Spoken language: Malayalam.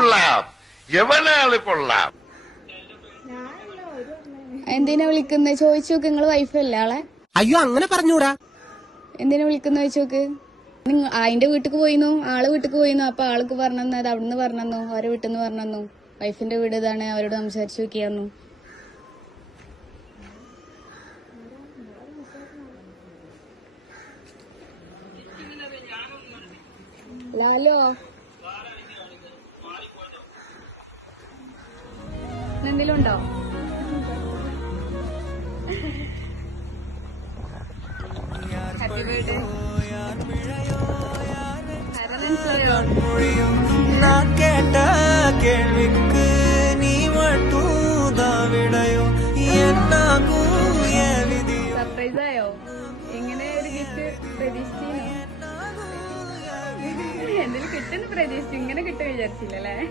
കൊള്ളാം, എവനാള് കൊള്ളാം. എന്തിനാ വിളിക്കുന്നത് ചോദിച്ചു നോക്ക്. നിങ്ങള് വൈഫല്ലേ ആളെ? അയ്യോ അങ്ങനെ പറഞ്ഞൂടാ. എന്തിനാ വിളിക്കുന്ന ചോദിച്ചോക്ക്. അതിന്റെ വീട്ടിക്ക് പോയിന്നു, ആള് വീട്ടിക്ക് പോയിന്നു. അപ്പൊ ആൾക്ക് പറഞ്ഞു, അത് അവിടുന്ന് പറഞ്ഞു, ഓരോ വീട്ടിൽ നിന്ന് പറഞ്ഞു, വൈഫിന്റെ വീട് ഇതാണ്, അവരോട് സംസാരിച്ചു നോക്കിയാന്നു. ലാലോ എന്തെങ്കിലും ഉണ്ടോ? Happy birthday. நான் கேட்ட கேள்விக்கு நீ மட்டும்தான் விடையோ എന്നാകും വിധിയോ. സർപ്രൈസ് ആയോ? ഇങ്ങനെ ഒരു ഗിഫ്റ്റ് പ്രതീക്ഷിച്ചിരുന്നു? എന്തെങ്കിലും കിട്ടുന്ന പ്രതീക്ഷിച്ചു, ഇങ്ങനെ കിട്ടും വിചാരിച്ചില്ലല്ലേ?